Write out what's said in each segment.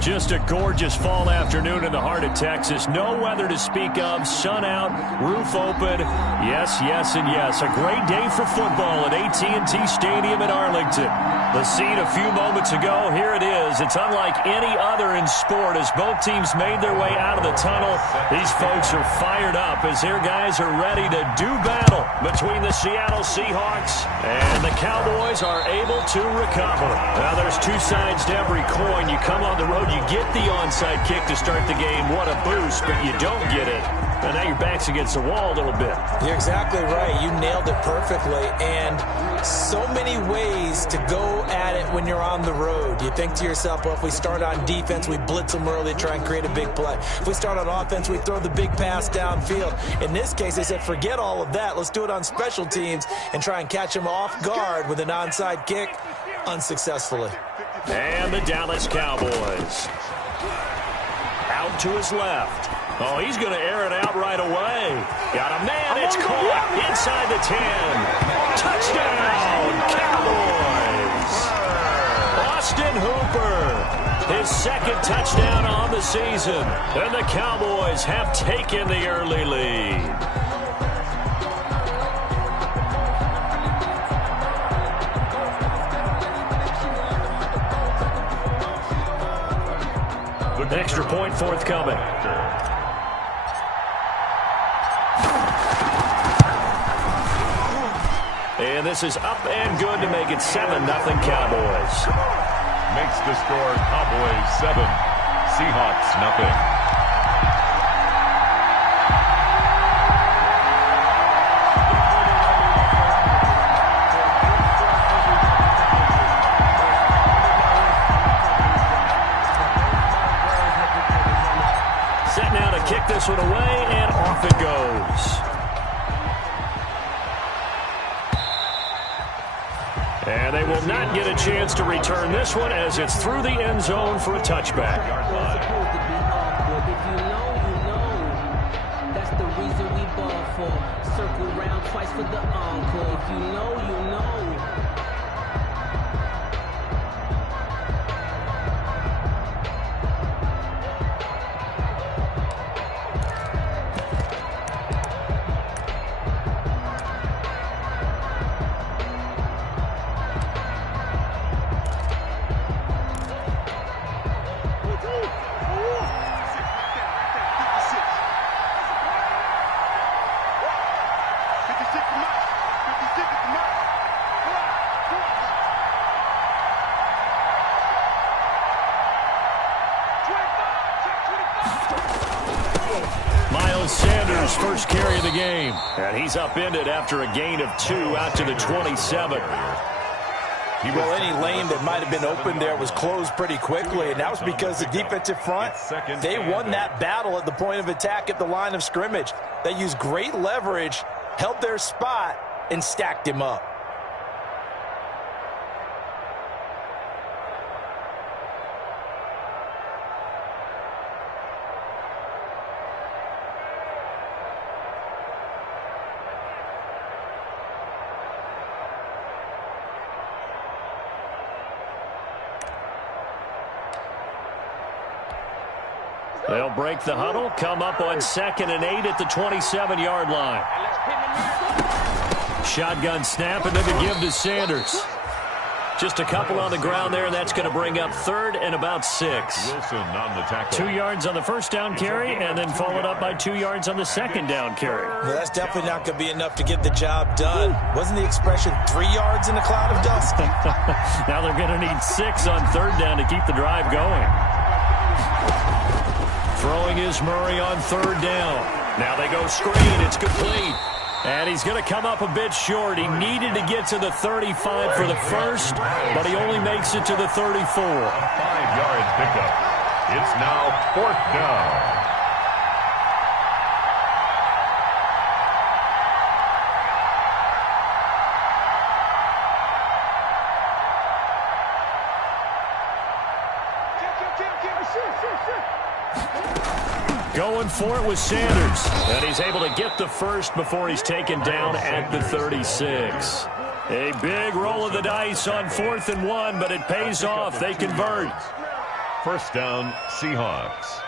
Just a gorgeous fall afternoon in the heart of Texas. No weather to speak of. Sun out, roof open. Yes, yes, and yes. A great day for football at AT&T Stadium in Arlington. The scene a few moments ago, here it is. It's unlike any other in sport as both teams made their way out of the tunnel. These folks are fired up as their guys are ready to do battle between the Seattle Seahawks and the Cowboys are able to recover. Now, there's two sides to every coin. You come on the road, you get the onside kick to start the game. What a boost, but you don't get it. And now your back's against the wall a little bit. You're exactly right. You nailed it perfectly. And so many ways to go at it when you're on the road. You think to yourself, well, if we start on defense, we blitz them early, try and create a big play. If we start on offense, we throw the big pass downfield. In this case, they said, forget all of that. Let's do it on special teams and try and catch them off guard with an onside kick unsuccessfully. And the Dallas Cowboys. Out to his left. Oh, he's going to air it out right away. Got a man. It's caught inside the 10. Touchdown, Cowboys. Austin Hooper, his second touchdown on the season. And the Cowboys have taken the early lead. Extra point forthcoming. And this is up and good to make it 7-0 Cowboys. Makes the score Cowboys 7, Seahawks nothing. Kick this one away, and off it goes. And they will not get a chance to return this one as it's through the end zone for a touchback. If you know, that's the reason we ball for. Circle round twice for the encore. If you know, you know. Sanders' first carry of the game. And he's upended after a gain of 2 out to the 27. Well, any lane that might have been open there was closed pretty quickly, and that was because the defensive front, they won that battle at the point of attack at the line of scrimmage. They used great leverage, held their spot, and stacked him up. They'll break the huddle, come up on 2nd and 8 at the 27-yard line. Shotgun snap, and then the give to Sanders. Just a couple on the ground there, and that's going to bring up 3rd and about 6. Wilson on the tackle. 2 yards on the first down carry, and then followed up by 2 yards on the second down carry. Well, that's definitely not going to be enough to get the job done. Wasn't the expression 3 yards in a cloud of dust? Now they're going to need 6 on 3rd down to keep the drive going. Throwing is Murray on 3rd down. Now they go screen. It's complete. And he's going to come up a bit short. He needed to get to the 35 for the first, but he only makes it to the 34. 5-yard pickup. It's now 4th down. Going for it with Sanders. And he's able to get the first before he's taken down at the 36. A big roll of the dice on 4th and 1, but it pays off. They convert. First down, Seahawks.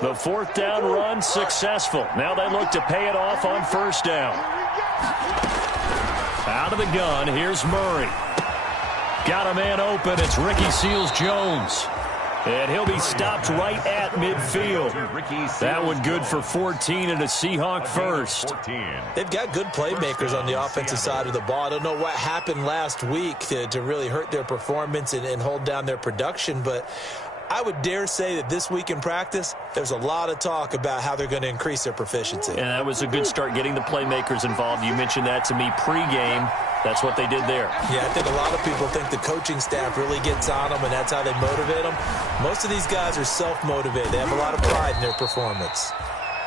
The fourth down run successful. Now they look to pay it off on first down. Out of the gun, here's Murray. Got a man open. It's Ricky Seals-Jones. And he'll be stopped right at midfield. That one good for 14 and a Seahawk first. They've got good playmakers on the offensive side of the ball. I don't know what happened last week to really hurt their performance and hold down their production, but I would dare say that this week in practice, there's a lot of talk about how they're going to increase their proficiency. And that was a good start getting the playmakers involved. You mentioned that to me pregame. That's what they did there. Yeah, I think a lot of people think the coaching staff really gets on them, and that's how they motivate them. Most of these guys are self-motivated. They have a lot of pride in their performance.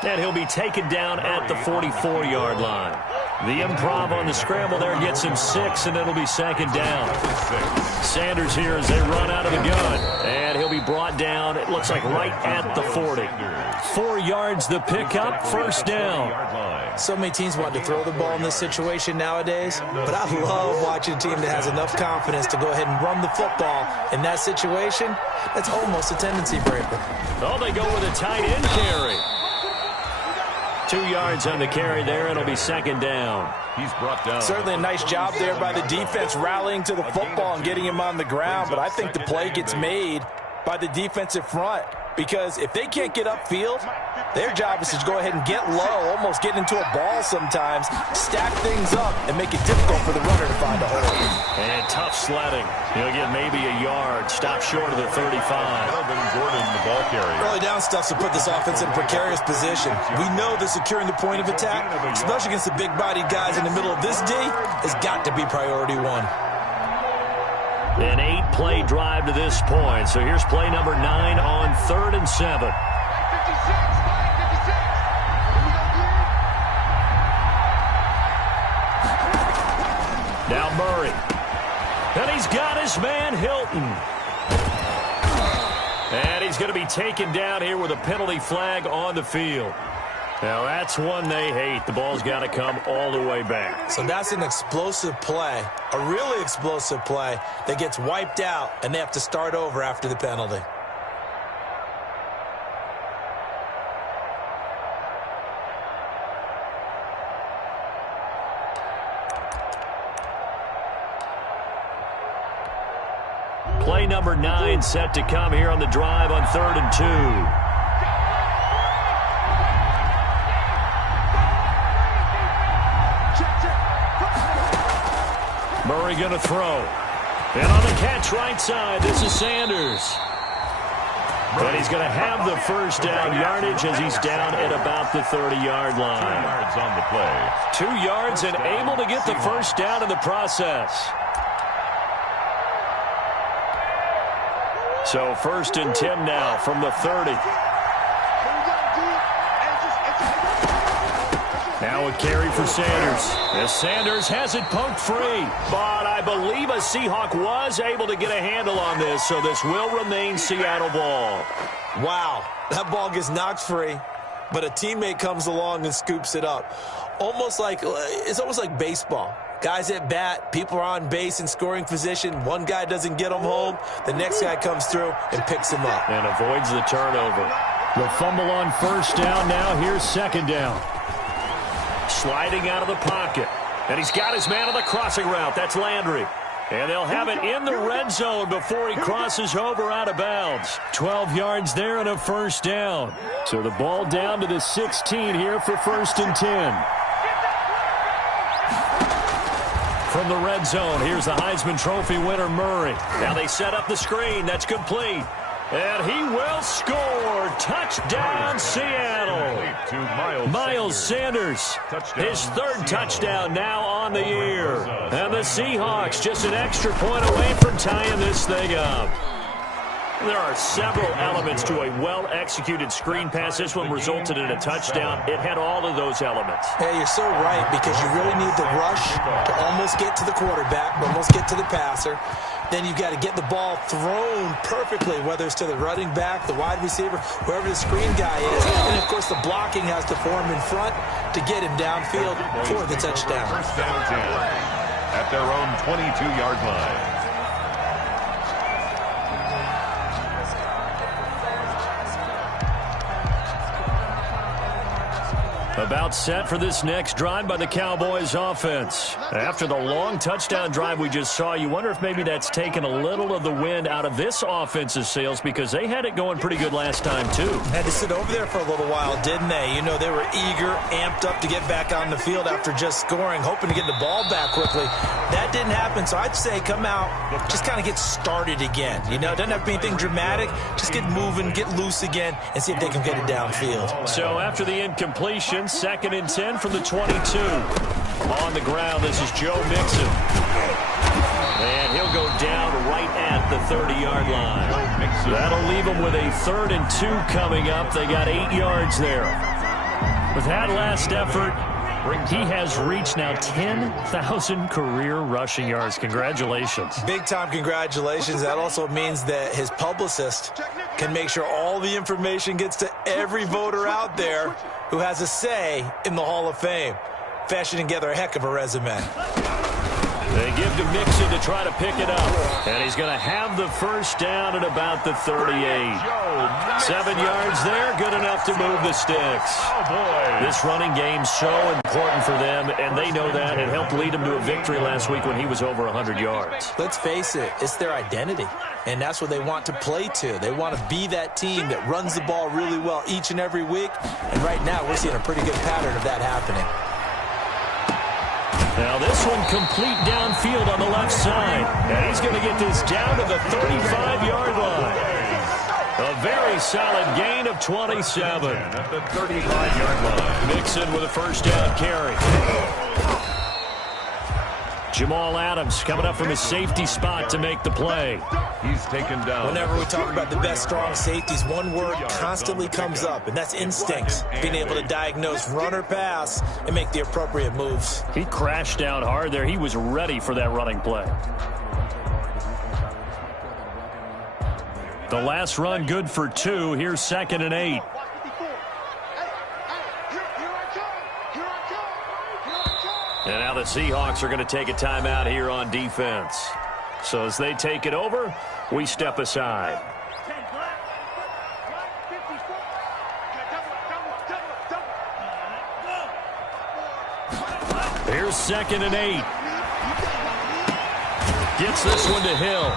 And he'll be taken down at the 44-yard line. The improv on the scramble there gets him 6, and it'll be second down. Sanders here as they run out of the gun. And he'll be brought down, it looks like right at the 40. 4 yards the pickup, first down. So many teams want to throw the ball in this situation nowadays, but I love watching a team that has enough confidence to go ahead and run the football in that situation. That's almost a tendency breaker. Oh, they go with a tight end carry. 2 yards on the carry there. It'll be second down. He's brought down. Certainly a nice job there by the defense rallying to the football and getting him on the ground, but I think the play gets made by the defensive front because if they can't get upfield, their job is to go ahead and get low, almost get into a ball sometimes, stack things up, and make it difficult for the runner to find a hole. And tough sledding. He'll get maybe a yard. Stop short of the 35. Melvin Gordon, the ball carrier. Early down stuff to put this offense in a precarious position. We know that securing the point of attack, especially against the big-bodied guys in the middle of this D, has got to be priority one. An 8-play drive to this point. So here's play number 9 on 3rd and 7. Now Murray. And he's got his man Hilton. And he's going to be taken down here with a penalty flag on the field. Now that's one they hate. The ball's got to come all the way back. So that's an explosive play, a really explosive play that gets wiped out, and they have to start over after the penalty. Play number 9 set to come here on the drive on 3rd and 2. Murray going to throw. And on the catch right side, this is Sanders. And he's going to have the first down yardage as he's down at about the 30-yard line. 2 yards on the play. 2 yards and able to get the first down in the process. So 1st and 10 now from the 30. Now a carry for Sanders. As Sanders has it poked free. But I believe a Seahawk was able to get a handle on this, so this will remain Seattle ball. Wow, that ball gets knocked free, but a teammate comes along and scoops it up. It's almost like baseball. Guys at bat, people are on base in scoring position. One guy doesn't get them home. The next guy comes through and picks him up. And avoids the turnover. The fumble on first down now. Here's second down. Sliding out of the pocket. And he's got his man on the crossing route. That's Landry. And they'll have it in the red zone before he crosses over out of bounds. 12 yards there and a first down. So the ball down to the 16 here for 1st and 10. From the red zone, here's the Heisman Trophy winner, Murray. Now they set up the screen. That's complete. And he will score. Touchdown, Seattle. Miles Sanders, his 3rd touchdown now on the year. And the Seahawks just an extra point away from tying this thing up. There are several elements to a well-executed screen pass. This one resulted in a touchdown. It had all of those elements. Hey, you're so right, because you really need the rush to almost get to the quarterback, almost get to the passer. then you've got to get the ball thrown perfectly, whether it's to the running back, the wide receiver, whoever the screen guy is. And, of course, the blocking has to form in front to get him downfield for the touchdown. First down 10 at their own 22-yard line. About set for this next drive by the Cowboys offense. After the long touchdown drive we just saw, you wonder if maybe that's taken a little of the wind out of this offense's sails, because they had it going pretty good last time too. Had to sit over there for a little while, didn't they? You know, they were eager, amped up to get back on the field after just scoring, hoping to get the ball back quickly. That didn't happen, so I'd say come out, just kind of get started again. You know, it doesn't have to be anything dramatic. Just get moving, get loose again, and see if they can get it downfield. So after the incompletion, 2nd and 10 from the 22. On the ground, this is Joe Mixon. And he'll go down right at the 30-yard line. That'll leave them with a 3rd and 2 coming up. They got 8 yards there. With that last effort, he has reached now 10,000 career rushing yards. Congratulations. Big-time congratulations. That also means that his publicist can make sure all the information gets to every voter out there who has a say in the Hall of Fame. Fashioning together a heck of a resume. They give to Mixon to try to pick it up. And he's going to have the first down at about the 38. 7 yards there, good enough to move the sticks. Oh, boy. This running game's so important for them, and they know that. It helped lead them to a victory last week when he was over 100 yards. Let's face it, it's their identity. And that's what they want to play to. They want to be that team that runs the ball really well each and every week. And right now, we're seeing a pretty good pattern of that happening. Now this one complete downfield on the left side. And he's going to get this down to the 35-yard line. A very solid gain of 27. At the 35-yard line. Mixon with a first down carry. Jamal Adams coming up from his safety spot to make the play. He's taken down. Whenever we talk about the best strong safeties, one word constantly comes up, and that's instinct. Being able to diagnose run or pass and make the appropriate moves. He crashed down hard there. He was ready for that running play. The last run good for 2. Here's 2nd and 8. And now the Seahawks are going to take a timeout here on defense. So as they take it over, we step aside. Here's 2nd and 8. Gets this one to Hill.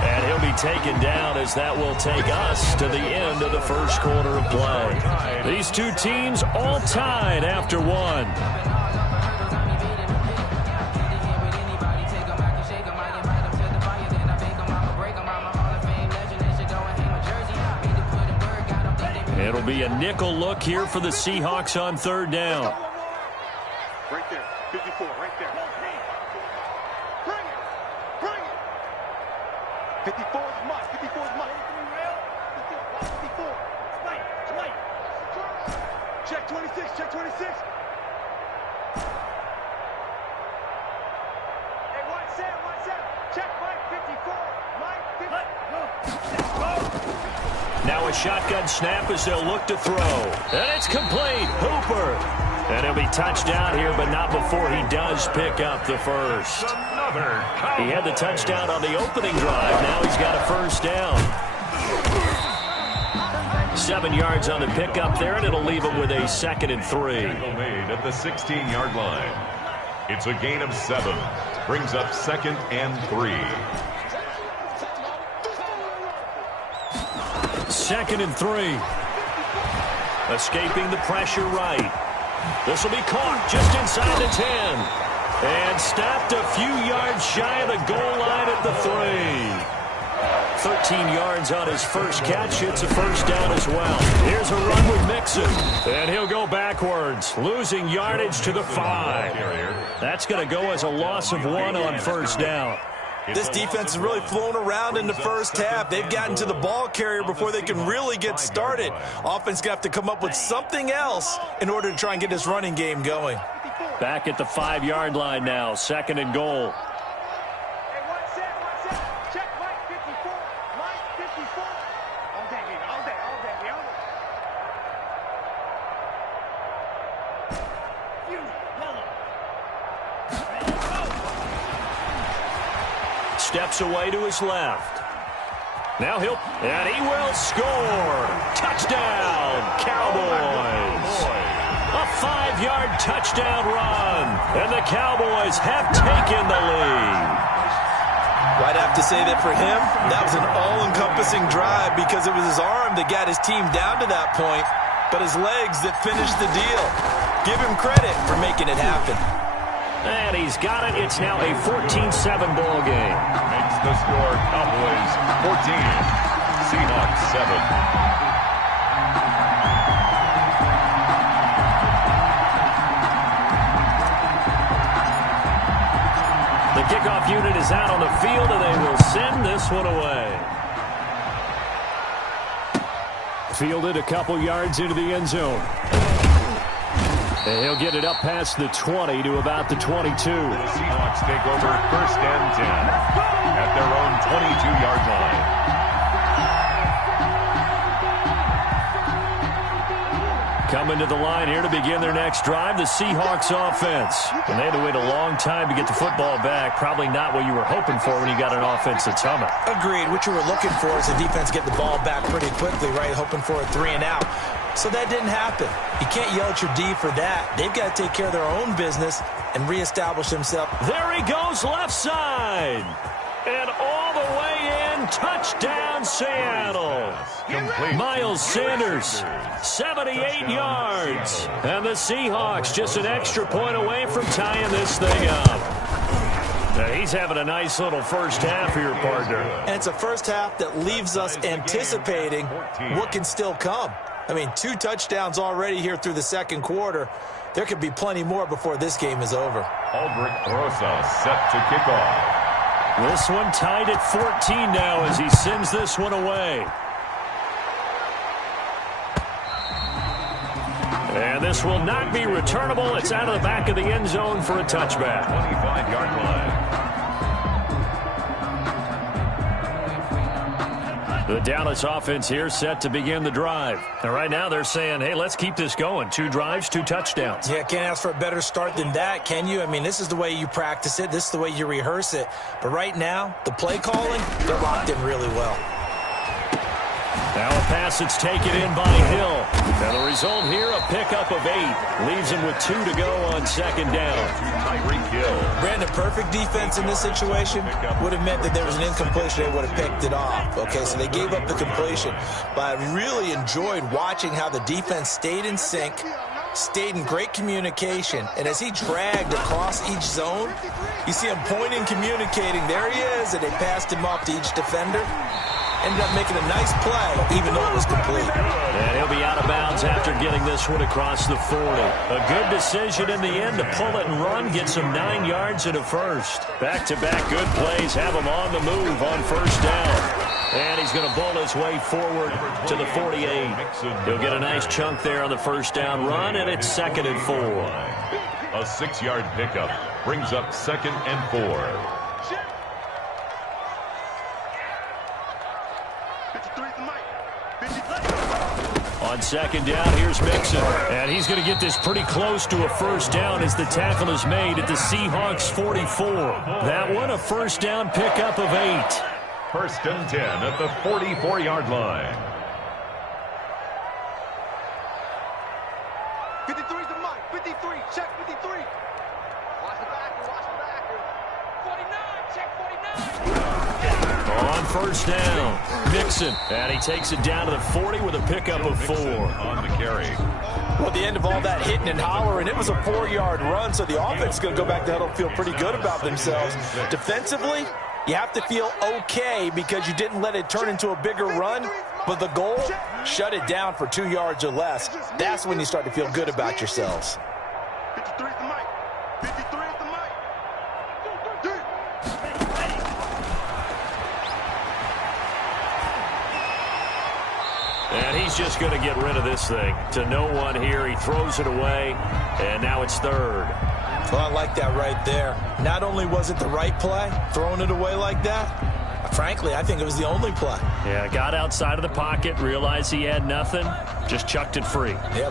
And he'll be taken down as that will take us to the end of the first quarter of play. These two teams all tied after one. It'll be a nickel look here for the Seahawks on 3rd down. Right there, 54, right there. Bring it, bring it. 54 is must, 54 is must. 54, light. Check 26, check 26. Hey, what's that? Check Mike 54, Mike 54. Now a shotgun snap as they'll look to throw. And it's complete. Hooper. And he'll be touched down here, but not before he does pick up the first. He had the touchdown on the opening drive. Now he's got a first down. 7 yards on the pickup there, and it'll leave him with a 2nd and 3. Made at the 16-yard line. It's a gain of 7. Brings up 2nd and 3. 2nd and 3. Escaping the pressure right. This will be caught just inside the 10. And stopped a few yards shy of the goal line at the 3. 13 yards on his first catch. It's a first down as well. Here's a run with Mixon. And he'll go backwards, losing yardage to the 5. That's going to go as a loss of 1 on first down. This defense has really flown around in the first half. They've gotten to the ball carrier before they can really get started. Offense got to come up with something else in order to try and get this running game going. Back at the 5-yard line now, 2nd and goal. Hey, what's that? Check Steps away to his left. Now and he will score. Touchdown, Cowboys. A 5-yard touchdown run, and the Cowboys have taken the lead. I'd have to say that for him, that was an all-encompassing drive because it was his arm that got his team down to that point, but his legs that finished the deal. Give him credit for making it happen. And he's got it. It's now a 14-7 ball game. Makes the score Cowboys 14, Seahawks 7. The kickoff unit is out on the field, and they will send this one away. Fielded a couple yards into the end zone. And he'll get it up past the 20 to about the 22. The Seahawks take over 1st and 10 at their own 22-yard line. Coming to the line here to begin their next drive, the Seahawks offense. And they had to wait a long time to get the football back. Probably not what you were hoping for when you got an offense that's humming. Agreed. What you were looking for is the defense get the ball back pretty quickly, right? Hoping for a 3-and-out. So that didn't happen. You can't yell at your D for that. They've got to take care of their own business and reestablish themselves. There he goes, left side. And all the way in, touchdown Seattle. Miles Sanders, 78 yards. And the Seahawks just an extra point away from tying this thing up. Now, he's having a nice little first half here, partner. And it's a first half that leaves us anticipating what can still come. I mean, 2 touchdowns already here through the second quarter. There could be plenty more before this game is over. Aldrich Rosa set to kick off. This one tied at 14 now as he sends this one away. And this will not be returnable. It's out of the back of the end zone for a touchback. 25-yard line. The Dallas offense here set to begin the drive. And right now they're saying, hey, let's keep this going. 2 drives, 2 touchdowns. Yeah, can't ask for a better start than that, can you? I mean, this is the way you practice it. This is the way you rehearse it. But right now, the play calling, they're locked in really well. Now a pass that's taken in by Hill. And the result here, a pickup of 8. Leaves him with 2 to go on second down. Tyreek Hill. Brandon, perfect defense in this situation would have meant that there was an incompletion. They would have picked it off. Okay, so they gave up the completion. But I really enjoyed watching how the defense stayed in sync, stayed in great communication. And as he dragged across each zone, you see him pointing, communicating. There he is, and they passed him off to each defender. Ended up making a nice play, even though it was complete. And he'll be out of bounds after getting this one across the 40. A good decision in the end to pull it and run, get some 9 yards and a first. Back-to-back good plays have him on the move on first down. And he's going to bowl his way forward to the 48. He'll get a nice chunk there on the first down run, and it's 2nd and 4. A 6-yard pickup brings up 2nd and 4. On second down, here's Mixon. And he's going to get this pretty close to a first down as the tackle is made at the Seahawks 44. That one, a first down pickup of 8. 1st and 10 at the 44-yard line. 53 is the mic. 53. Check 53. Watch the backer. Watch the backer. 49. Check 49. On first down, Mixon. And he takes it down to the 40 with a pickup of 4. On the carry. Well, at the end of all that hitting and hollering, it was a 4-yard run, so the offense is going to go back to huddle, feel pretty good about themselves. Defensively, you have to feel okay because you didn't let it turn into a bigger run, but the goal, shut it down for 2 yards or less. That's when you start to feel good about yourselves. 53 is the mic. 53 is the mic. And he's just going to get rid of this thing. To no one here. He throws it away, and now it's 3rd. Well, I like that right there. Not only was it the right play, throwing it away like that, frankly, I think it was the only play. Yeah, got outside of the pocket, realized he had nothing, just chucked it free. Yeah,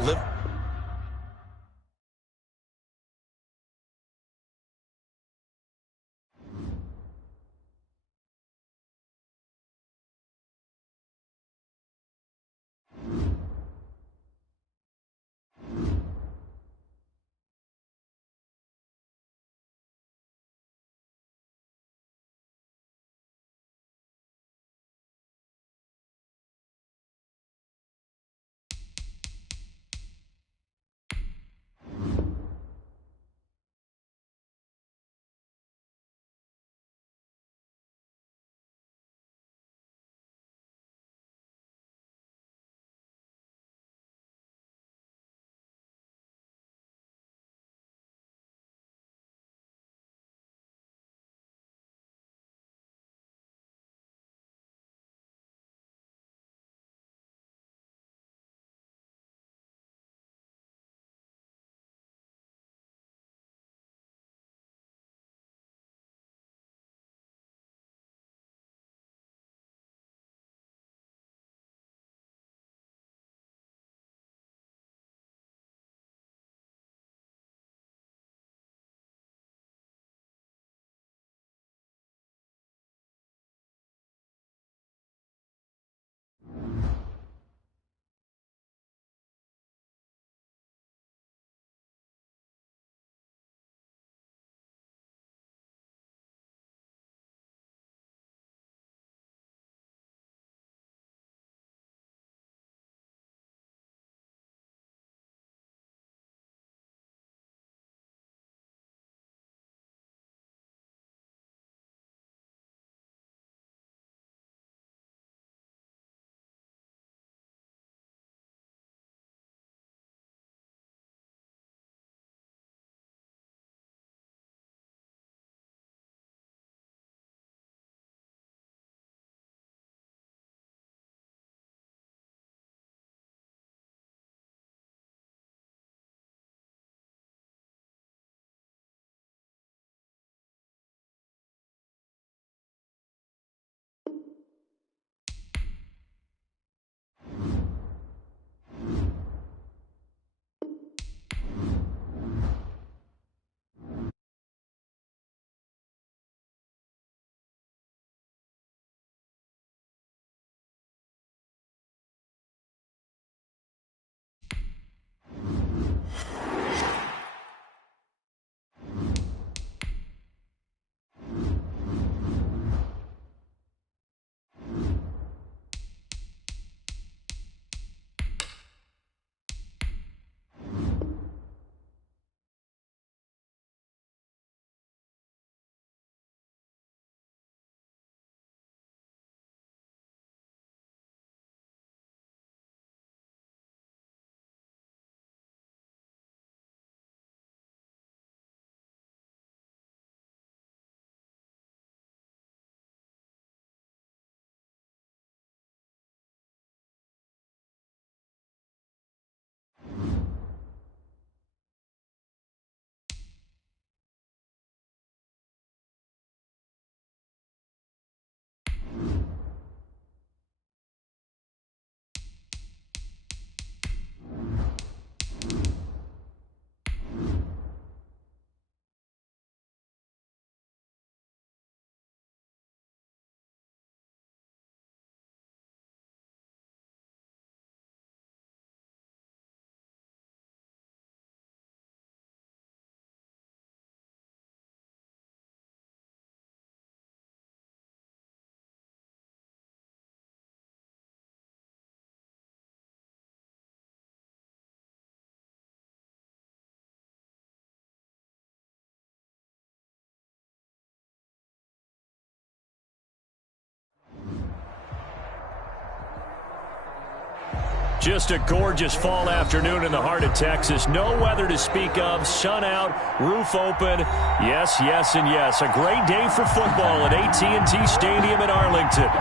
Just a gorgeous fall afternoon in the heart of Texas. No weather to speak of. Sun out, roof open. Yes, yes, and yes. A great day for football at AT&T Stadium in Arlington.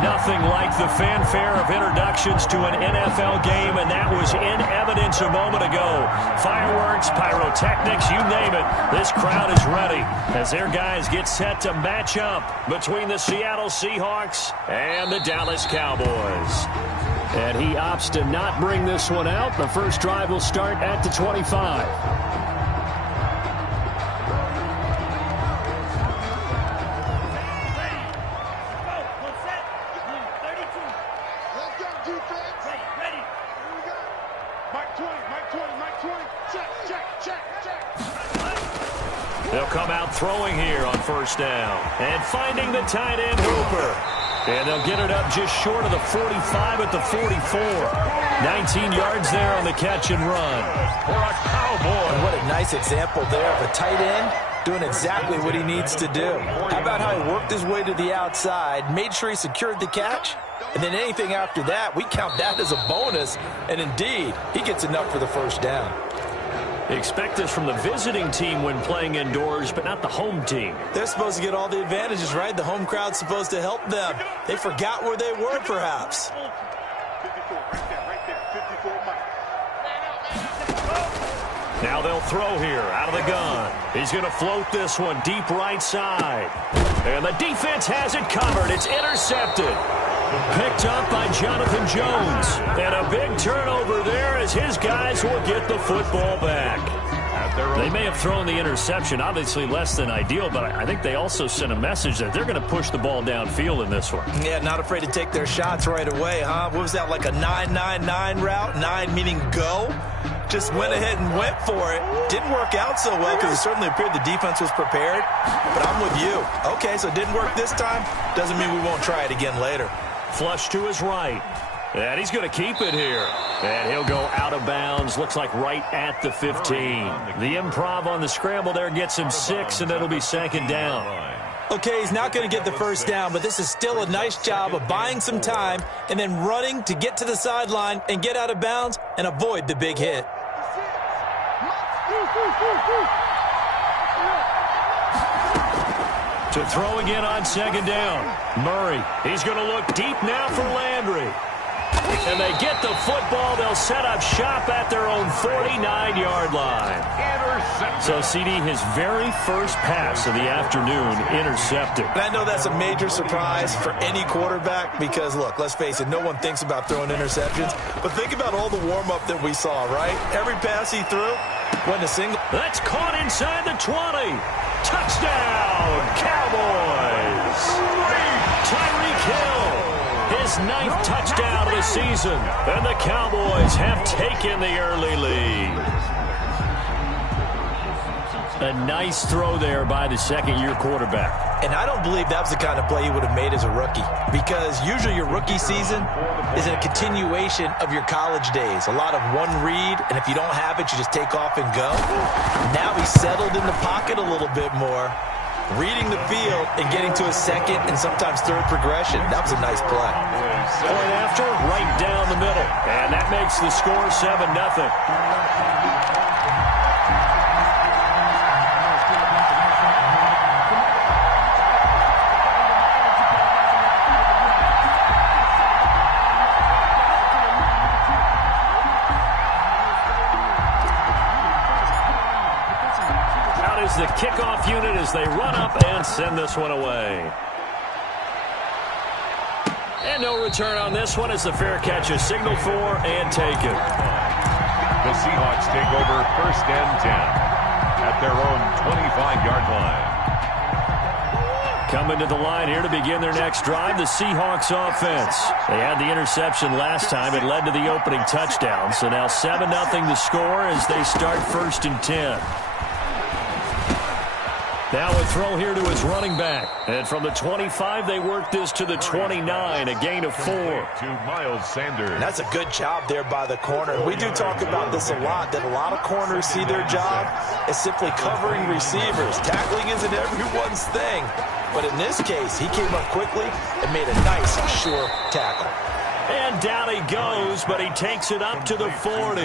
Nothing like the fanfare of introductions to an NFL game, and that was in evidence a moment ago. Fireworks, pyrotechnics, you name it. This crowd is ready as their guys get set to match up between the Seattle Seahawks and the Dallas Cowboys. And he opts to not bring this one out. The first drive will start at the 25. They'll come out throwing here on first down. And finding the tight end, Hooper. And they'll get it up just short of the 45 at the 44. 19 yards there on the catch and run. For a Cowboy. And what a nice example there of a tight end doing exactly what he needs to do. How about how he worked his way to the outside, made sure he secured the catch, and then anything after that, we count that as a bonus. And indeed, he gets enough for the first down. Expect this from the visiting team when playing indoors, but not the home team. They're supposed to get all the advantages, right? The home crowd's supposed to help them. They forgot where they were, perhaps. 54, right there, 54, Mike. Now they'll throw here out of the gun. He's going to float this one deep right side. And the defense has it covered. It's intercepted. Picked up by Jonathan Jones. And a big turnover there as his guys will get the football back. They may have thrown the interception, obviously less than ideal, but I think they also sent a message that they're going to push the ball downfield in this one. Yeah, not afraid to take their shots right away, huh? What was that, like a 9-9-9 route? 9 meaning go? Just went ahead and went for it. Didn't work out so well because it certainly appeared the defense was prepared. But I'm with you. Okay, so it didn't work this time. Doesn't mean we won't try it again later. Flush to his right. And he's going to keep it here. And he'll go out of bounds. Looks like right at the 15. The improv on the scramble there gets him 6, and it'll be second down. Okay, he's not going to get the first down, but this is still a nice job of buying some time and then running to get to the sideline and get out of bounds and avoid the big hit. To throw again on second down. Murray, he's going to look deep now for Landry. And they get the football. They'll set up shop at their own 49-yard line. So, CD, his very first pass of the afternoon intercepted. And I know that's a major surprise for any quarterback because, look, let's face it, no one thinks about throwing interceptions. But think about all the warm-up that we saw, right? Every pass he threw wasn't a single. That's caught inside the 20. Touchdown, Cowboys. Tyreek Hill, his 9th touchdown of the season. And the Cowboys have taken the early lead. A nice throw there by the second-year quarterback. And I don't believe that was the kind of play he would have made as a rookie because usually your rookie season is a continuation of your college days. A lot of one read, and if you don't have it, you just take off and go. Now he's settled in the pocket a little bit more, reading the field and getting to a second and sometimes third progression. That was a nice play. Point after, right down the middle. And that makes the score 7-0. The kickoff unit as they run up and send this one away. And no return on this one as the fair catch is signaled for and taken. The Seahawks take over first and 10 at their own 25-yard line. Coming to the line here to begin their next drive, the Seahawks offense. They had the interception last time. It led to the opening touchdown. So now 7-0 the score as they start first and 10. Now a throw here to his running back. And from the 25, they work this to the 29, a gain of 4. To Miles Sanders. That's a good job there by the corner. We do talk about this a lot, that a lot of corners see their job as simply covering receivers. Tackling isn't everyone's thing. But in this case, he came up quickly and made a nice, sure tackle. And down he goes, but he takes it up to the 40.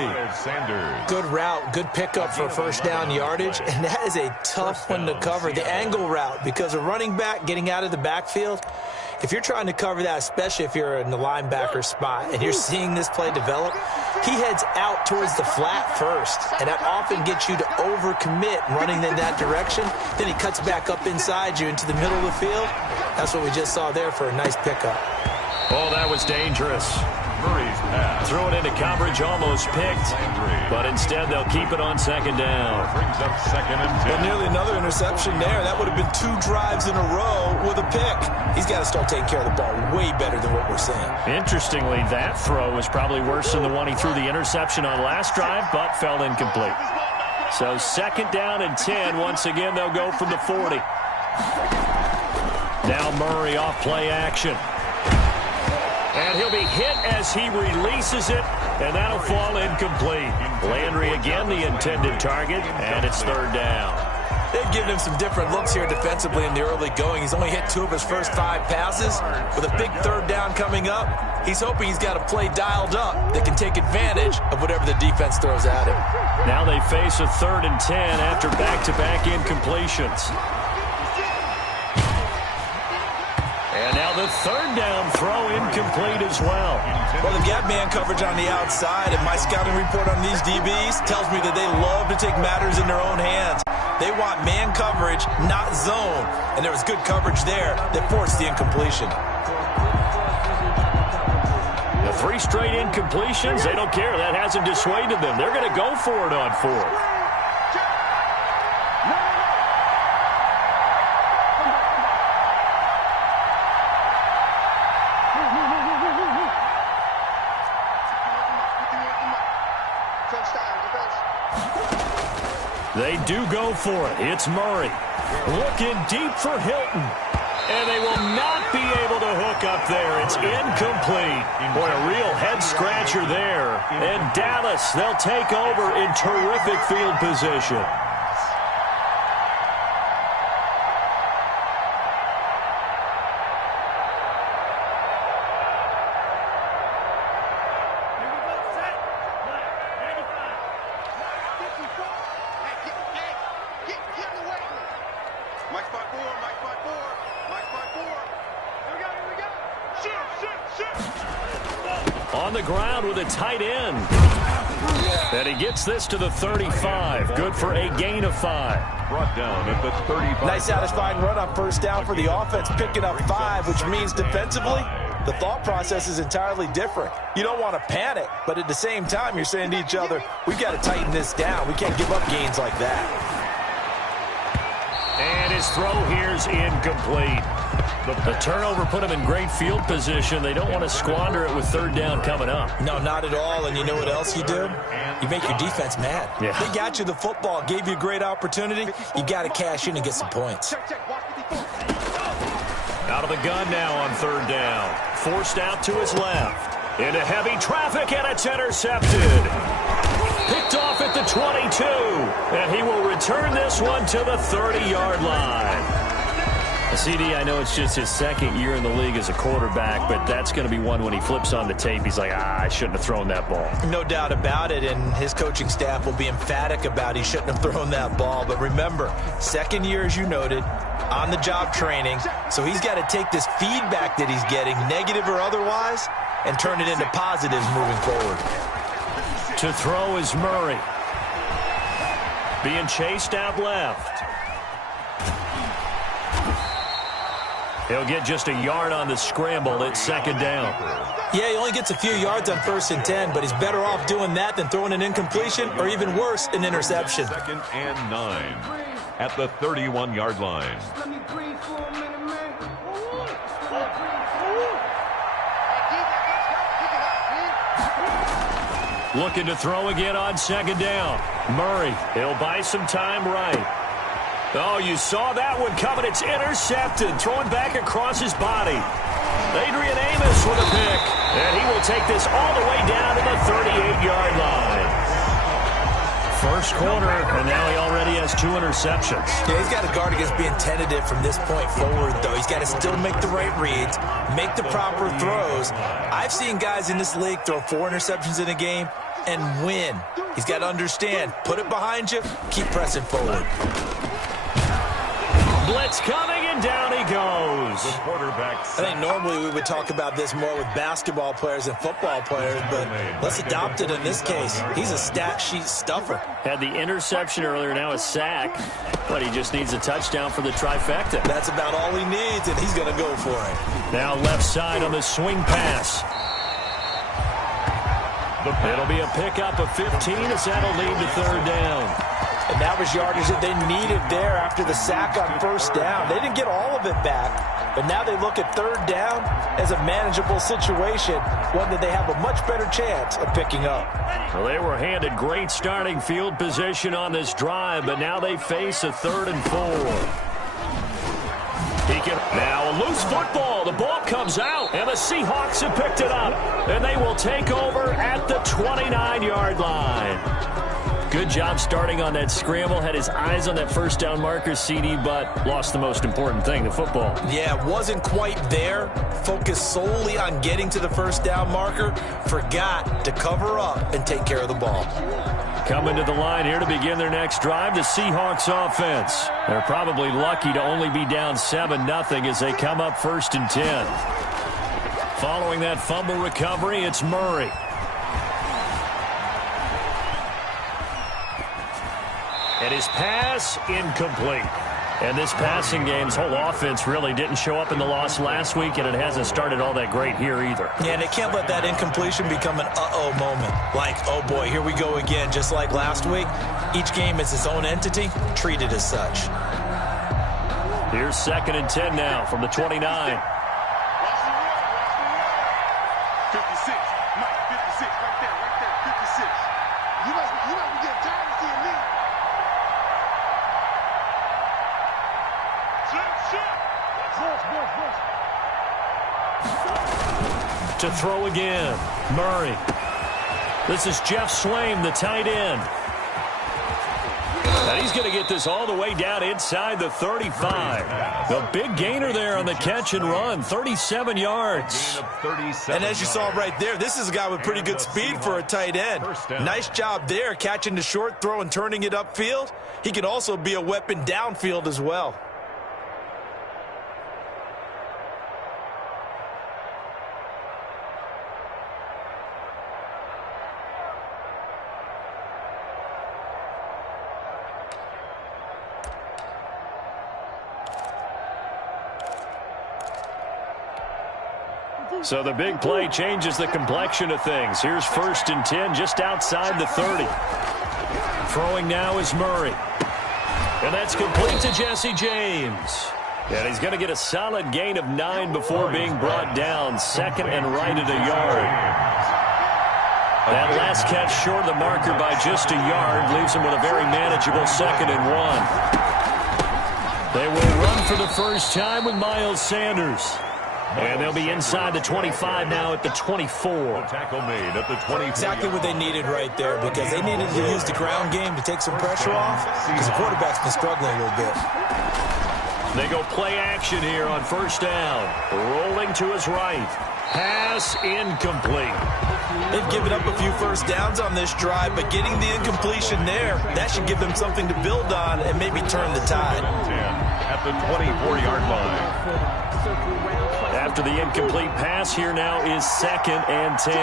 Good route, good pickup for first down yardage, and that is a tough one to cover, the angle route, because a running back getting out of the backfield, if you're trying to cover that, especially if you're in the linebacker spot and you're seeing this play develop, he heads out towards the flat first, and that often gets you to overcommit running in that direction. Then he cuts back up inside you into the middle of the field. That's what we just saw there for a nice pickup. Oh, that was dangerous. Murray's pass. Throw it into coverage, almost picked, but instead they'll keep it on second down. Brings up 2nd and 10. Well, nearly another interception there. That would have been 2 drives in a row with a pick. He's got to start taking care of the ball way better than what we're seeing. Interestingly, that throw was probably worse than the one he threw the interception on last drive, but fell incomplete. So 2nd down and 10. Once again, they'll go from the 40. Now Murray off play action. And he'll be hit as he releases it, and that'll fall incomplete. Landry again the intended target, and it's 3rd down. They've given him some different looks here defensively in the early going. He's only hit 2 of his first 5 passes. With a big 3rd down coming up, he's hoping he's got a play dialed up that can take advantage of whatever the defense throws at him. Now they face a 3rd and 10 after back-to-back incompletions. And now the 3rd down throw incomplete as well. Well, they've got man coverage on the outside, and my scouting report on these DBs tells me that they love to take matters in their own hands. They want man coverage, not zone. And there was good coverage there that forced the incompletion. The 3 straight incompletions, they don't care. That hasn't dissuaded them. They're going to go for it on 4th. They do go for it. It's Murray. Looking deep for Hilton. And they will not be able to hook up there. It's incomplete. Boy, a real head-scratcher there. And Dallas, they'll take over in terrific field position. On the ground with a tight end. And he gets this to the 35. Good for a gain of 5. Brought down at the 35. Nice satisfying run on first down for the offense, picking up 5, which means defensively, the thought process is entirely different. You don't want to panic, but at the same time, you're saying to each other, we've got to tighten this down. We can't give up gains like that. And his throw here's incomplete. The turnover put him in great field position. They don't want to squander it with 3rd down coming up. No, not at all. And you know what else you do? You make your defense mad. Yeah. They got you the football, gave you a great opportunity. You got to cash in and get some points. Out of the gun now on 3rd down. Forced out to his left. Into heavy traffic, and it's intercepted. Picked off at the 22. And he will return this one to the 30-yard line. CD, I know it's just his 2nd year in the league as a quarterback, but that's going to be one when he flips on the tape. He's like, I shouldn't have thrown that ball. No doubt about it, and his coaching staff will be emphatic about he shouldn't have thrown that ball. But remember, 2nd year, as you noted, on-the-job training, so he's got to take this feedback that he's getting, negative or otherwise, and turn it into positives moving forward. To throw is Murray. Being chased out left. He'll get just a yard on the scramble. It's 2nd down. Yeah, he only gets a few yards on 1st and 10, but he's better off doing that than throwing an incompletion or even worse, an interception. 2nd and 9 at the 31-yard line. Looking to throw again on 2nd down. Murray, he'll buy some time right. Oh, you saw that one coming. It's intercepted. Throwing back across his body. Adrian Amos with a pick. And he will take this all the way down to the 38-yard line. First quarter, and now he already has has 2 interceptions. Yeah, he's got to guard against being tentative from this point forward, though. He's got to still make the right reads, make the proper throws. I've seen guys in this league throw 4 interceptions in a game and win. He's got to understand, put it behind you, keep pressing forward. Blitz coming, and down he goes. The quarterback. I think normally we would talk about this more with basketball players and football players, but let's adopt it in this case. He's a stat sheet stuffer. Had the interception earlier, now a sack, but he just needs a touchdown for the trifecta. That's about all he needs, and he's going to go for it. Now left side on the swing pass. It'll be a pickup of 15 as that'll lead to 3rd down. And that was yardage that they needed there after the sack on 1st down. They didn't get all of it back, but now they look at 3rd down as a manageable situation, one that they have a much better chance of picking up. Well, they were handed great starting field position on this drive, but now they face a 3rd and 4. Now a loose football. The ball comes out, and the Seahawks have picked it up, and they will take over at the 29-yard line. Good job starting on that scramble. Had his eyes on that 1st down marker, CD, but lost the most important thing, the football. Yeah, wasn't quite there. Focused solely on getting to the 1st down marker. Forgot to cover up and take care of the ball. Coming to the line here to begin their next drive, the Seahawks offense. They're probably lucky to only be down 7-0 as they come up 1st and 10. Following that fumble recovery, it's Murray. And his pass incomplete. And this passing game's whole offense really didn't show up in the loss last week, and it hasn't started all that great here either. Yeah, and they can't let that incompletion become an uh-oh moment. Like, oh boy, here we go again, just like last week. Each game is its own entity, treated as such. Here's 2nd and 10 now from the 29. 56, Mike, 56, right there, 56. You must be getting tired of seeing me. To throw again, Murray. This is Jeff Swaim, the tight end. And he's going to get this all the way down inside the 35. The big gainer there on the catch and run, 37 yards. And as you saw right there, this is a guy with pretty good speed for a tight end. Nice job there, catching the short throw and turning it upfield. He can also be a weapon downfield as well. So the big play changes the complexion of things. Here's 1st and 10 just outside the 30. Throwing now is Murray. And that's complete to Jesse James. And he's going to get a solid gain of 9 before being brought down. 2nd and right at a yard. That last catch short of the marker by just a yard leaves him with a very manageable 2nd and 1. They will run for the first time with Miles Sanders. And they'll be inside the 25 now at the 24. Tackle made at the 24. Exactly what they needed right there, because they needed to use the ground game to take some pressure off, because the quarterback's been struggling a little bit. They go play action here on 1st down. Rolling to his right. Pass incomplete. They've given up a few 1st downs on this drive, but getting the incompletion there, that should give them something to build on and maybe turn the tide. 10 at the 24-yard line. After the incomplete pass, here now is 2nd and 10.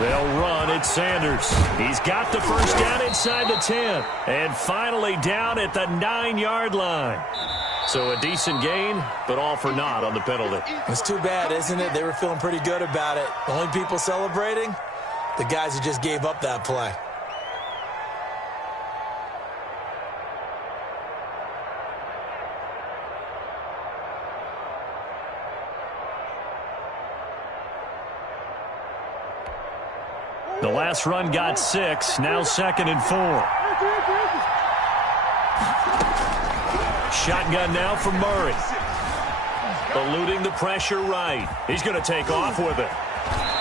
They'll run. It's Sanders. He's got the 1st down inside the 10. And finally down at the 9-yard line. So a decent gain, but all for naught on the penalty. It's too bad, isn't it? They were feeling pretty good about it. The only people celebrating, the guys who just gave up that play. The last run got 6, now 2nd and 4. Shotgun now from Murray. Eluding the pressure right. He's going to take off with it.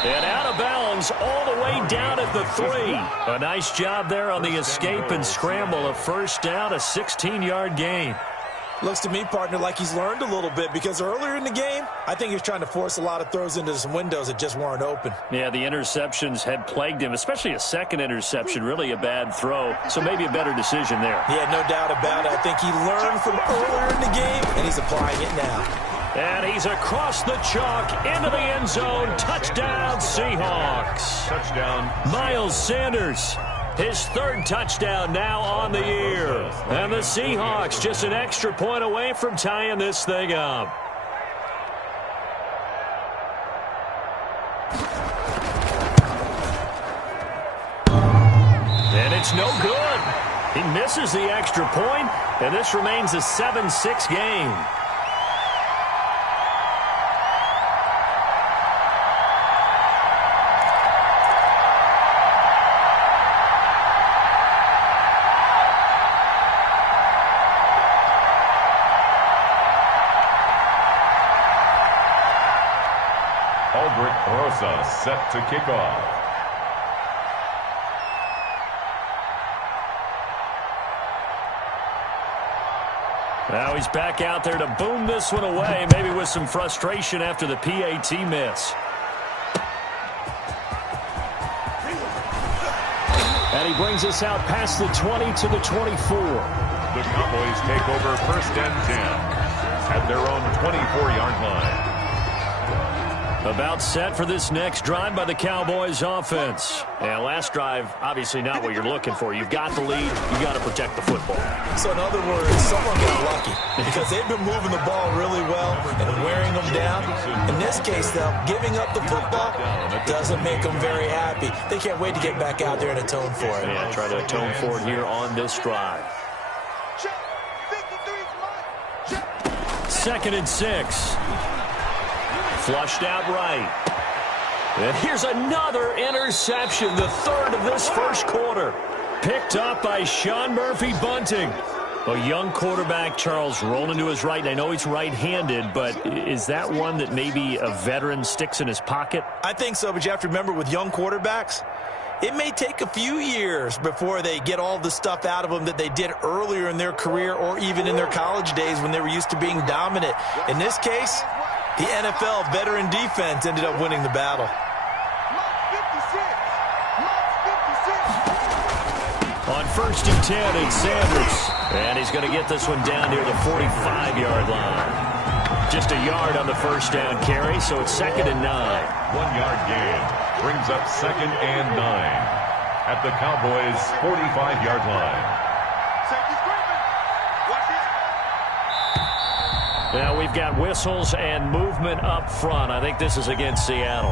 And out of bounds all the way down at the 3. A nice job there on the escape and scramble. A first down, a 16-yard gain. Looks to me, partner, like he's learned a little bit because earlier in the game, I think he was trying to force a lot of throws into some windows that just weren't open. Yeah, the interceptions had plagued him, especially a second interception, really a bad throw. So maybe a better decision there. Yeah, no doubt about it. I think he learned from earlier in the game, and he's applying it now. And he's across the chalk into the end zone. Touchdown, Seahawks. Touchdown. Miles Sanders. His third touchdown now on the year. And the Seahawks just an extra point away from tying this thing up. And it's no good. He misses the extra point, and this remains a 7-6 game. Set to kick off. Now he's back out there to boom this one away, maybe with some frustration after the PAT miss. And he brings us out past the 20 to the 24. The Cowboys take over 1st and 10 at their own 24-yard line. About set for this next drive by the Cowboys offense. And last drive, obviously not what you're looking for. You've got the lead. You've got to protect the football. So in other words, someone got lucky because they've been moving the ball really well and wearing them down. In this case, though, giving up the football doesn't make them very happy. They can't wait to get back out there and atone for it. Yeah, try to atone for it here on this drive. 2nd and 6. Flushed out right. And here's another interception, the third of this first quarter. Picked up by Sean Murphy-Bunting. A young quarterback, Charles, rolling to his right. And I know he's right-handed, but is that one that maybe a veteran sticks in his pocket? I think so, but you have to remember with young quarterbacks, it may take a few years before they get all the stuff out of them that they did earlier in their career or even in their college days when they were used to being dominant. In this case, the NFL veteran defense ended up winning the battle. On 1st and 10, it's Sanders. And he's going to get this one down near the 45-yard line. Just a yard on the first down carry, so it's 2nd and 9. 1-yard gain brings up 2nd and 9 at the Cowboys' 45-yard line. Now we've got whistles and movement up front. I think this is against Seattle.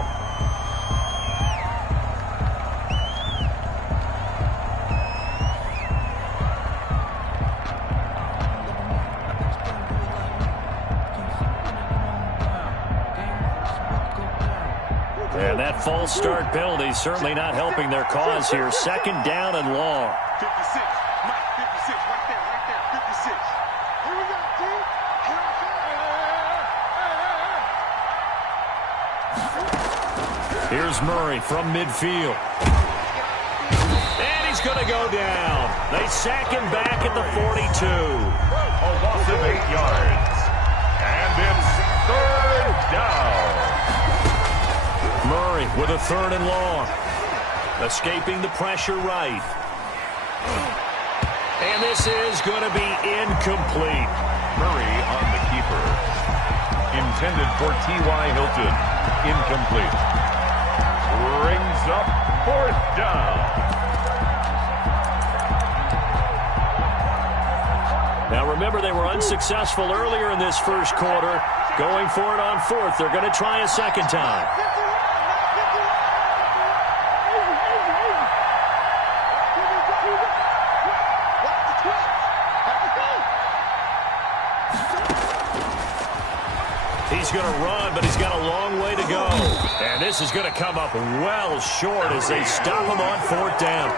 And that false start penalty certainly not helping their cause here. 2nd down and long. 56, Mike, 56, right there, 56. Here we go, team. Here's Murray from midfield. And he's going to go down. They sack him back at the 42. A loss of 8 yards. And it's 3rd down. Murray with a 3rd and long. Escaping the pressure right. And this is going to be incomplete. Murray on the keeper. Intended for T.Y. Hilton. Incomplete. Brings up 4th down. Now remember, they were unsuccessful earlier in this first quarter. Going for it on 4th. They're going to try a second time. He's going to run, but he's got a long way to go. And this is going to come up well short as they stop him on 4th down.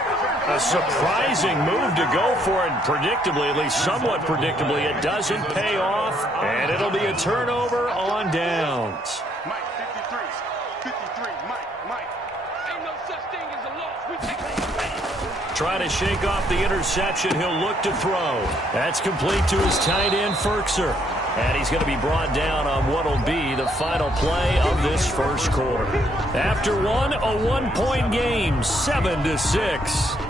A surprising move to go for it. Predictably, at least somewhat predictably, it doesn't pay off. And it'll be a turnover on downs. Mike, 53, Mike. Trying to shake off the interception. He'll look to throw. That's complete to his tight end, Ferkser. And he's going to be brought down on what will be the final play of this first quarter. After one, a one-point game, 7-6.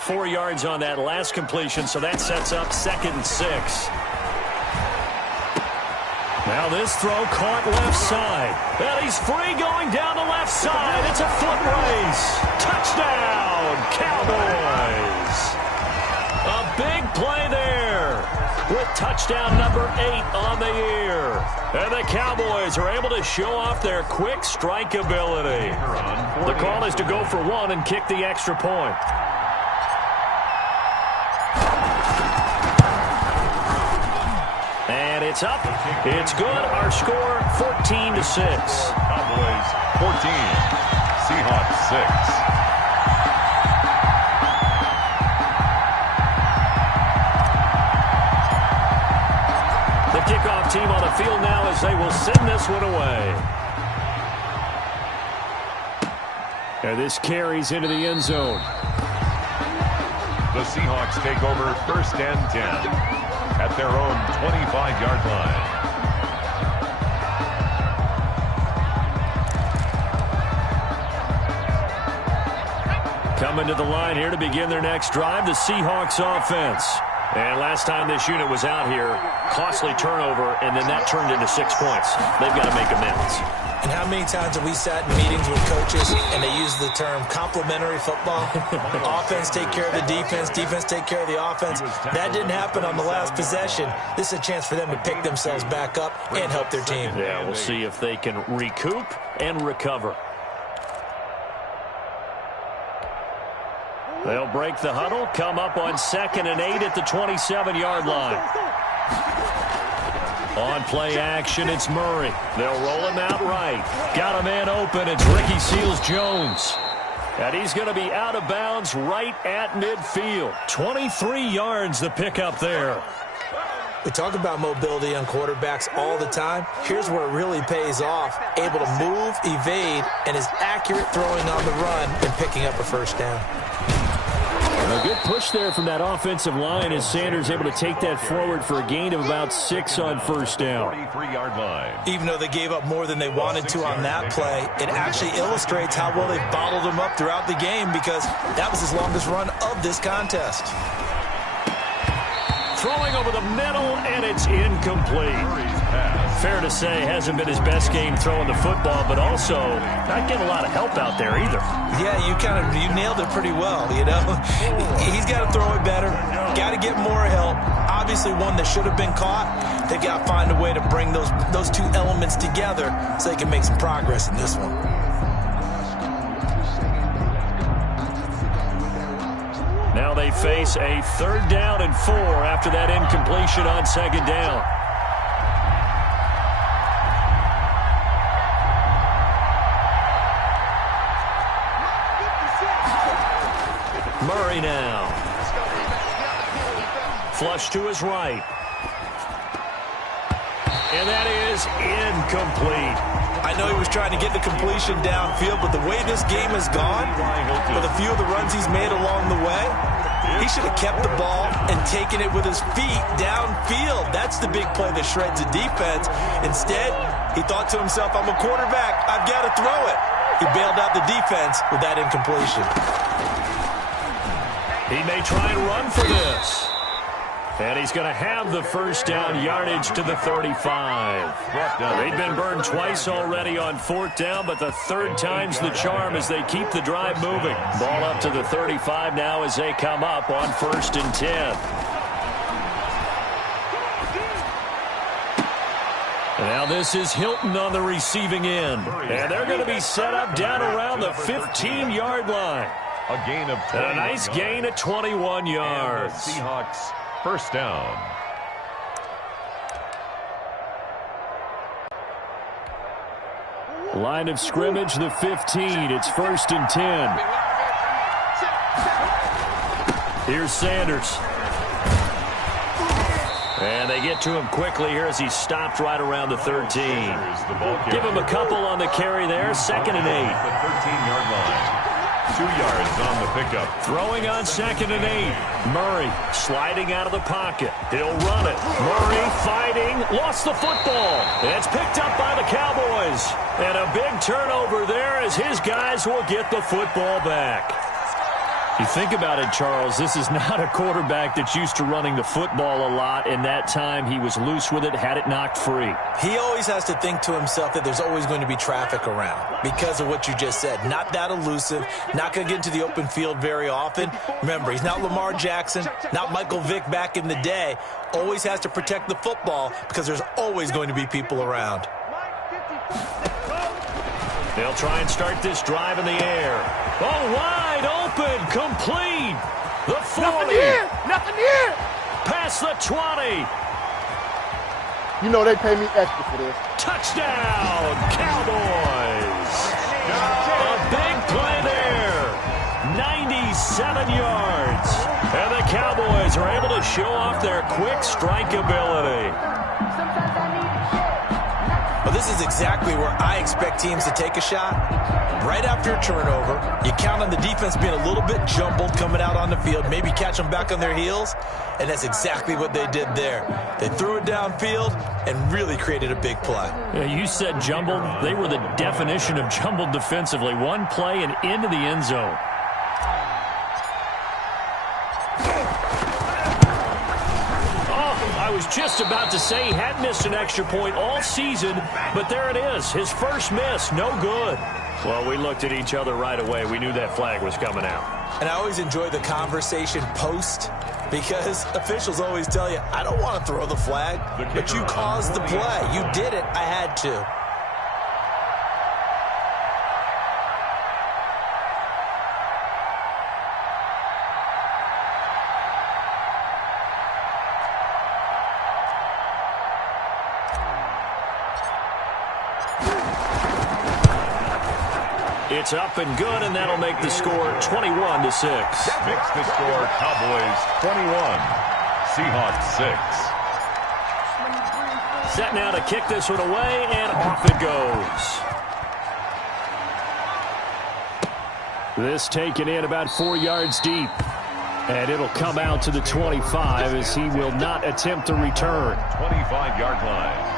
4 yards on that last completion, so that sets up 2nd and 6. Now this throw caught left side. And he's free going down the left side. It's a foot race. Touchdown, Cowboys. A big play there with touchdown number 8 on the year. And the Cowboys are able to show off their quick strike ability. The call is to go for 1 and kick the extra point. And it's up. It's good. Our score, 14-6. Cowboys 14, Seahawks 6. The kickoff team on the field now as they will send this one away. And this carries into the end zone. The Seahawks take over 1st and 10. At their own 25-yard line. Coming to the line here to begin their next drive, the Seahawks offense. And last time this unit was out here, costly turnover, and then that turned into 6 points. They've got to make amends. And how many times have we sat in meetings with coaches and they use the term complementary football? Offense take care of the defense, defense take care of the offense. That didn't happen on the last possession. This is a chance for them to pick themselves back up and help their team. Yeah, we'll see if they can recoup and recover. They'll break the huddle, come up on 2nd and 8 at the 27-yard line. On play action, it's Murray. They'll roll him out right. Got a man open. It's Ricky Seals-Jones. And he's going to be out of bounds right at midfield. 23 yards the pickup there. We talk about mobility on quarterbacks all the time. Here's where it really pays off. Able to move, evade, and is accurate throwing on the run and picking up a first down. A good push there from that offensive line as Sanders able to take that forward for a gain of about 6 on first down. 43-yard line. Even though they gave up more than they wanted to on that play, it actually illustrates how well they bottled them up throughout the game because that was his longest run of this contest. Throwing over the middle, and it's incomplete. Fair to say, hasn't been his best game throwing the football, but also not getting a lot of help out there either. Yeah, you nailed it pretty well, you know. He's got to throw it better, got to get more help. Obviously one that should have been caught. They've got to find a way to bring those two elements together so they can make some progress in this one. Now they face a 3rd down and 4 after that incompletion on 2nd down. Murray now. Flush to his right. And that is incomplete. I know he was trying to get the completion downfield, but the way this game has gone, with a few of the runs he's made along the way, he should have kept the ball and taken it with his feet downfield. That's the big play that shreds the defense. Instead, he thought to himself, I'm a quarterback, I've got to throw it. He bailed out the defense with that incompletion. He may try and run for this. And he's going to have the first down yardage to the 35. They've been burned twice already on 4th down, but the 3rd time's the charm as they keep the drive moving. Ball up to the 35 now as they come up on 1st and 10. Now this is Hilton on the receiving end. And they're going to be set up down around the 15-yard line. A gain of 21 A nice gain at 21 yards. And the Seahawks first down. Line of scrimmage, the 15. It's 1st and 10. Here's Sanders. And they get to him quickly here as he stopped right around the 13. Give him a couple on the carry there. 2nd and 8. The 13-yard line. 2 yards on the pickup. Throwing on 2nd and 8. Murray sliding out of the pocket. He'll run it. Murray fighting. Lost the football. It's picked up by the Cowboys. And a big turnover there as his guys will get the football back. You think about it, Charles, this is not a quarterback that's used to running the football a lot. In that time, he was loose with it, had it knocked free. He always has to think to himself that there's always going to be traffic around because of what you just said. Not that elusive, not going to get into the open field very often. Remember, he's not Lamar Jackson, not Michael Vick back in the day. Always has to protect the football because there's always going to be people around. They'll try and start this drive in the air. Oh, wide open, complete. The 40. Nothing here. Past the 20. You know they pay me extra for this. Touchdown, Cowboys. A big play there. 97 yards. And the Cowboys are able to show off their quick strike ability. Well, this is exactly where I expect teams to take a shot. Right after a turnover, you count on the defense being a little bit jumbled coming out on the field, maybe catch them back on their heels, and that's exactly what they did there. They threw it downfield and really created a big play. Yeah, you said jumbled. They were the definition of jumbled defensively. One play and into the end zone. I was just about to say he had missed an extra point all season, but there it is. His first miss, no good. Well, we looked at each other right away. We knew that flag was coming out. And I always enjoy the conversation post because officials always tell you, I don't want to throw the flag, but you caused the play. You did it. I had to. It's up and good, and that'll make the score 21-6. Makes the score Cowboys 21, Seahawks 6. Set now to kick this one away, and off it goes. This taken in about 4 yards deep. And it'll come out to the 25 as he will not attempt to return. 25-yard line.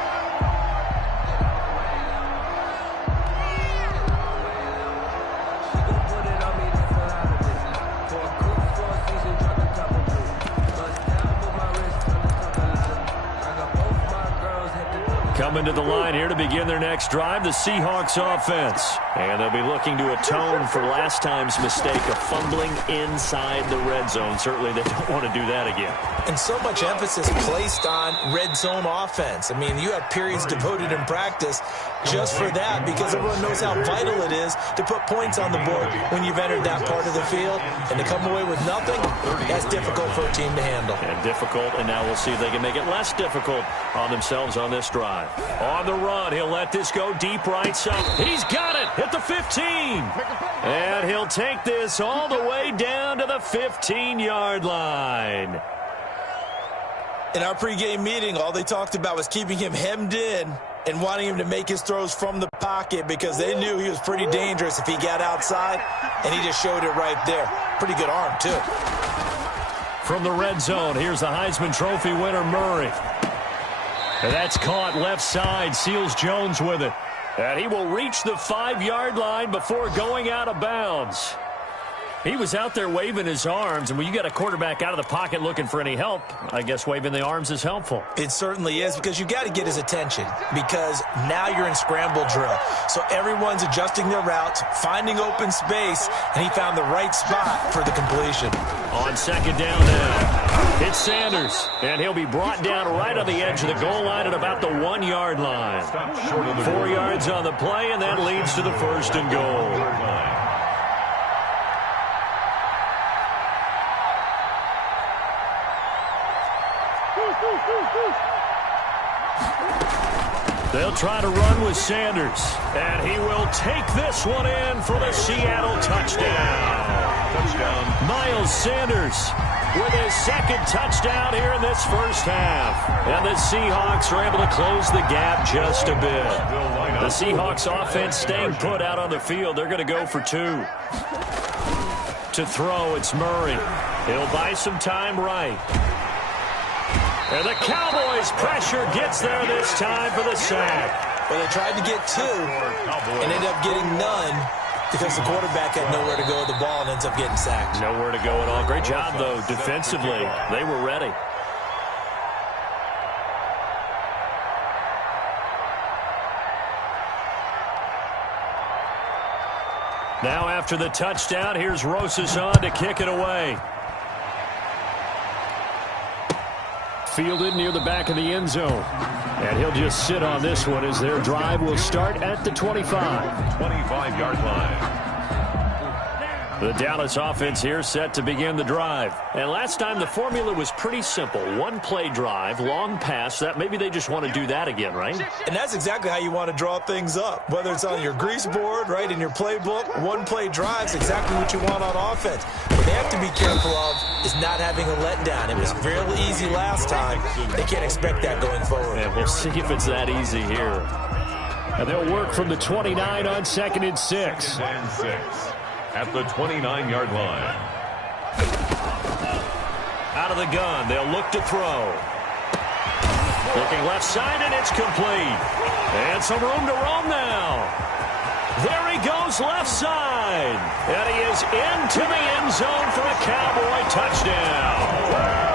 Coming to the line here to begin their next drive, the Seahawks offense. And they'll be looking to atone for last time's mistake of fumbling inside the red zone. Certainly they don't want to do that again. And so much emphasis placed on red zone offense. I mean, you have periods devoted in practice just for that because everyone knows how vital it is to put points on the board when you've entered that part of the field. And to come away with nothing, that's difficult for a team to handle. And difficult, and now we'll see if they can make it less difficult on themselves on this drive. On the run, he'll let this go deep right side. He's got it at the 15. And he'll take this all the way down to the 15-yard line. In our pregame meeting, all they talked about was keeping him hemmed in and wanting him to make his throws from the pocket because they knew he was pretty dangerous if he got outside, and he just showed it right there. Pretty good arm, too. From the red zone, here's the Heisman Trophy winner, Murray. And that's caught left side. Seals-Jones with it. And he will reach the 5-yard line before going out of bounds. He was out there waving his arms, and when you get a quarterback out of the pocket looking for any help, I guess waving the arms is helpful. It certainly is because you've got to get his attention because now you're in scramble drill. So everyone's adjusting their routes, finding open space, and he found the right spot for the completion. On second down now, it's Sanders, and he'll be brought down right on the edge of the goal line at about the 1-yard line. 4 yards on the play, and that leads to the first and goal. They'll try to run with Sanders, and he will take this one in for the Seattle touchdown. Touchdown. Miles Sanders with his second touchdown here in this first half. And the Seahawks are able to close the gap just a bit. The Seahawks offense staying put out on the field. They're going to go for 2. To throw, it's Murray. He'll buy some time right. And the Cowboys' pressure gets there this time for the sack. Well, they tried to get 2 and ended up getting none because the quarterback had nowhere to go with the ball and ends up getting sacked. Nowhere to go at all. Great job, though, defensively. They were ready. Now after the touchdown, here's Rosas on to kick it away. Fielded near the back of the end zone. And he'll just sit on this one as their drive will start at the 25. 25-yard line. The Dallas offense here set to begin the drive. And last time the formula was pretty simple. One-play drive, long pass. That maybe they just want to do that again, right? And that's exactly how you want to draw things up. Whether it's on your grease board, right, in your playbook, one-play drive's exactly what you want on offense. What they have to be careful of is not having a letdown. It was fairly easy last time. They can't expect that going forward. And we'll see if it's that easy here. And they'll work from the 29 on 2nd and 6. And 6. At the 29-yard line. Out of the gun, they'll look to throw. Looking left side, and it's complete. And some room to roam now. There he goes left side. And he is into the end zone for a Cowboy touchdown.